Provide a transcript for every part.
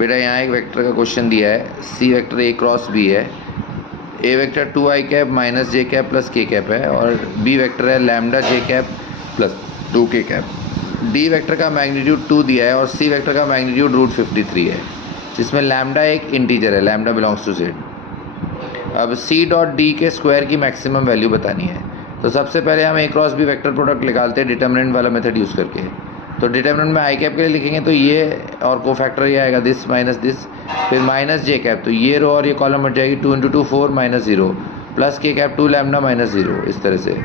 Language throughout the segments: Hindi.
बेटा यहाँ एक वेक्टर का क्वेश्चन दिया है, C vector A cross B है। A vector 2i cap minus J cap plus K cap है और बी वेक्टर है lambda J cap plus 2k cap. D vector का मैग्नीट्यूड 2 दिया है और सी वेक्टर का मैग्नीट्यूड √53 है, जिसमें लैम्डा एक इंटीजर है, लैम्डा बिलोंग्स टू जेड। अब सी डॉट डी के स्क्वायर की मैक्सिमम वैल्यू बतानी है। तो सबसे पहले हम A cross B vector product निकालते हैं डिटर्मिनेंट वाला मेथड यूज़ करके। तो डिटर्मिनेंट में आई कैप के लिए लिखेंगे तो ये और कोफैक्टर ये आएगा दिस माइनस दिस, फिर माइनस जे कैप, तो ये रो और ये कॉलम हट जाएगी, 2 × 2 4 minus 0 plus K cap 2 lambda minus 0, इस तरह से।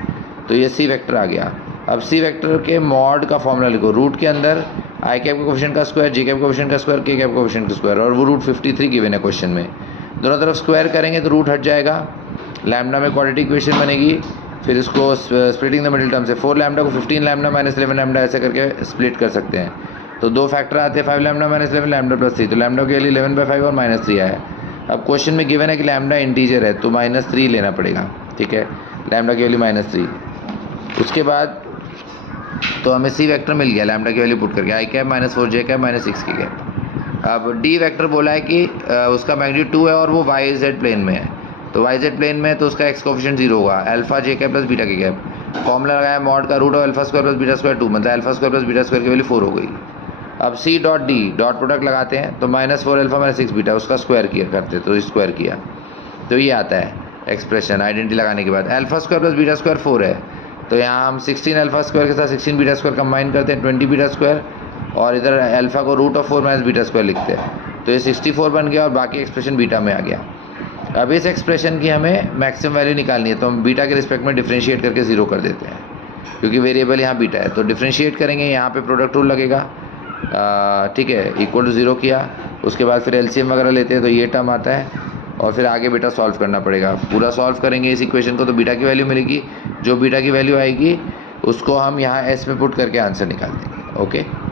तो ये सी वेक्टर आ गया। अब सी वेक्टर के मॉड का फॉर्मूला लिखो, रूट के अंदर आई कैप के कोफिशिएंट का स्क्वायर, जे कैप के कोफिशिएंट का स्क्वायर, के कैप के कोफिशिएंट का स्क्वायर, और वो √53 गिवन है क्वेश्चन में। दोनों तरफ स्क्वायर करेंगे तो रूट हट जाएगा, लैम्डा में क्वाड्रेटिक इक्वेशन बनेगी। फिर इसको स्प्लिटिंग द मिडिल टर्म से 4 लैम्डा को 15 लैम्डा माइनस 11 लैम्डा ऐसे करके स्प्लिट कर सकते हैं। तो दो फैक्टर आते हैं, 5 लैम्डा माइनस 11 लैम्डा प्लस 3, तो लैम्डा के लिए 11/5 और -3 आया। अब क्वेश्चन में गिवन है कि लैम्डा इंटीजर है तो -3 लेना पड़ेगा, ठीक है, लैम्डा की वैल्यू -3। उसके बाद तो हमें सी वेक्टर मिल गया लैम्डा की वैल्यू पुट करके, आई कैप -4 जे कैप -6 के कैप। अब डी वेक्टर बोला है कि उसका मैग्नीट्यूड 2 है और वो वाई जेड प्लेन में है। तो वाई जेड प्लेन में तो उसका एक्स कोफिशिएंट 0 होगा, alpha J cap plus beta K cap. Formula लगाया मॉड का root of alpha square plus beta square 2, मतलब alpha square plus beta square की वैल्यू 4 हो गई। अब C dot D dot product लगाते हैं तो -4 अल्फा -6 बीटा, उसका स्क्वायर किया करते तो स्क्वायर किया, तो ये आता है एक्सप्रेशन आइडेंटिटी लगाने के बाद। Alpha square plus beta square 4 है, तो यहाँ हम 16 अल्फा स्क्वायर के साथ 16 बीटा स्क्वायर कंबाइन करते हैं, 20 बीटा स्क्वायर, और इधर अल्फा को √4 माइनस बीटा स्क्वायर लिखते हैं, तो ये 64 बन गया और बाकी एक्सप्रेशन बीटा में आ गया। अब इस एक्सप्रेशन की हमें मैक्सिमम वैल्यू निकालनी है, तो हम बीटा के रिस्पेक्ट में डिफरेंशिएट करके 0 कर देते हैं, क्योंकि वेरिएबल यहाँ बीटा है। तो डिफरेंशिएट करेंगे, यहाँ पे प्रोडक्ट रूल लगेगा, ठीक है, इक्वल टू 0 किया। उसके बाद फिर एलसीएम वगैरह लेते हैं तो ये टर्म आता है, और फिर आगे बीटा सॉल्व करना पड़ेगा। पूरा सॉल्व करेंगे इस इक्वेशन को तो बीटा की वैल्यू मिलेगी, जो बीटा की वैल्यू आएगी उसको हम यहाँ एस में पुट करके आंसर निकाल देंगे। ओके।